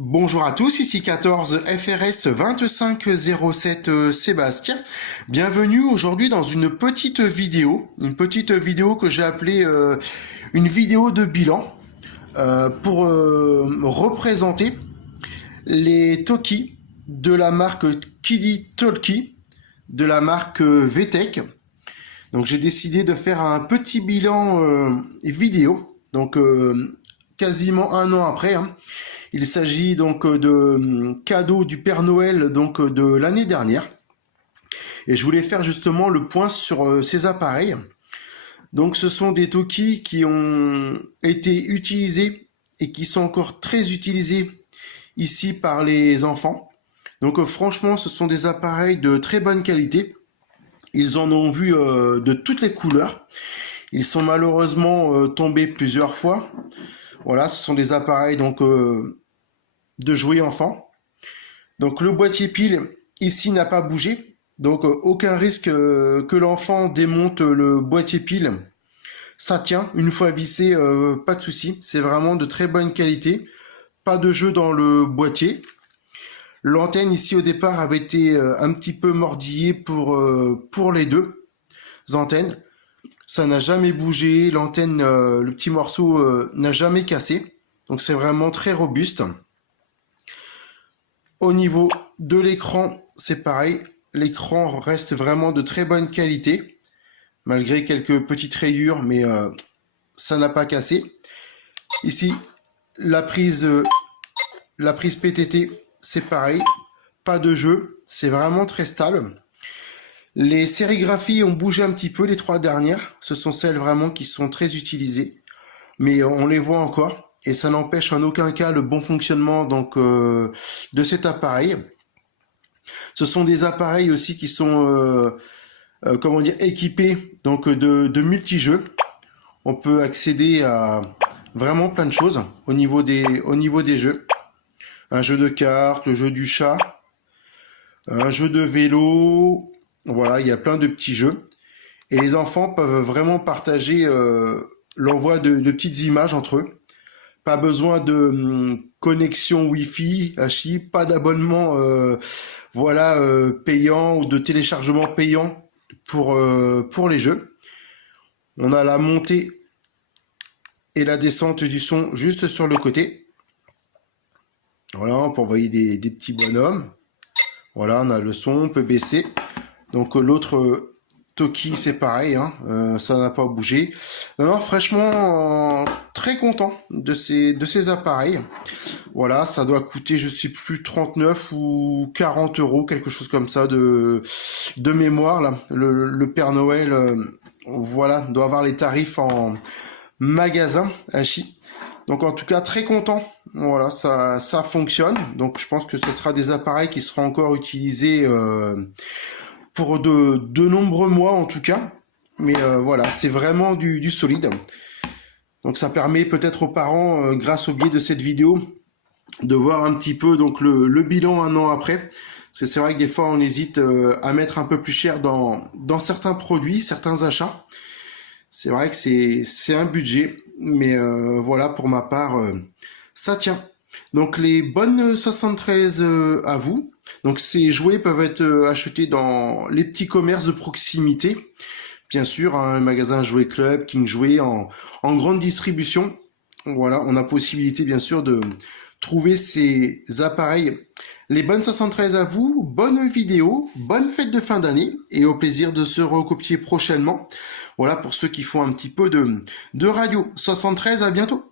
Bonjour à tous, ici 14 FRS 2507 Sébastien. Bienvenue aujourd'hui dans une petite vidéo que j'ai appelée une vidéo de bilan pour représenter les Toki de la marque Kidi Talkie, de la marque VTech. Donc j'ai décidé de faire un petit bilan vidéo, donc quasiment un an après. Il s'agit donc de cadeaux du Père Noël donc de l'année dernière. Et je voulais faire justement le point sur ces appareils. Donc ce sont des Toki qui ont été utilisés et qui sont encore très utilisés ici par les enfants. Donc franchement, ce sont des appareils de très bonne qualité. Ils en ont vu de toutes les couleurs. Ils sont malheureusement tombés plusieurs fois. Voilà, ce sont des appareils donc de jouets enfants. Donc le boîtier pile ici n'a pas bougé. Donc aucun risque que l'enfant démonte le boîtier pile. Ça tient, une fois vissé, pas de souci. C'est vraiment de très bonne qualité. Pas de jeu dans le boîtier. L'antenne ici au départ avait été un petit peu mordillée pour les deux antennes. Ça n'a jamais bougé, l'antenne, le petit morceau n'a jamais cassé. Donc c'est vraiment très robuste. Au niveau de l'écran, c'est pareil. L'écran reste vraiment de très bonne qualité. Malgré quelques petites rayures, mais ça n'a pas cassé. Ici, la prise PTT, c'est pareil. Pas de jeu, c'est vraiment très stable. Les sérigraphies ont bougé un petit peu, les trois dernières. Ce sont celles vraiment qui sont très utilisées. Mais on les voit encore. Et ça n'empêche en aucun cas le bon fonctionnement donc, de cet appareil. Ce sont des appareils aussi qui sont comment dire, équipés donc, de multijeux. On peut accéder à vraiment plein de choses au niveau des jeux. Un jeu de cartes, le jeu du chat, un jeu de vélo. Voilà, il y a plein de petits jeux. Et les enfants peuvent vraiment partager l'envoi de petites images entre eux. Pas besoin de connexion Wi-Fi, HI, pas d'abonnement voilà, payant ou de téléchargement payant pour les jeux. On a la montée et la descente du son juste sur le côté. Voilà, on peut envoyer des petits bonhommes. Voilà, on a le son, on peut baisser. Donc l'autre Toki, c'est pareil, hein, ça n'a pas bougé. Non, franchement, très content de ces appareils. Voilà, ça doit coûter, je sais plus, 39 ou 40 euros, quelque chose comme ça de mémoire. Là. Le Père Noël, voilà, doit avoir les tarifs en magasin Hachi. Donc en tout cas, très content. Voilà, ça fonctionne. Donc je pense que ce sera des appareils qui seront encore utilisés pour de nombreux mois en tout cas. Mais voilà, c'est vraiment du solide. Donc ça permet peut-être aux parents, grâce au biais de cette vidéo, de voir un petit peu donc le bilan un an après. Parce que c'est vrai que des fois on hésite à mettre un peu plus cher dans certains produits, certains achats. C'est vrai que c'est un budget. Mais voilà, pour ma part, ça tient. Donc les bonnes 73 à vous. Donc ces jouets peuvent être achetés dans les petits commerces de proximité. Bien sûr, un magasin Jouet Club, King Jouet en grande distribution. Voilà, on a possibilité bien sûr de trouver ces appareils. Les bonnes 73 à vous, bonne vidéo, bonne fête de fin d'année et au plaisir de se recopier prochainement. Voilà pour ceux qui font un petit peu de radio. 73, à bientôt.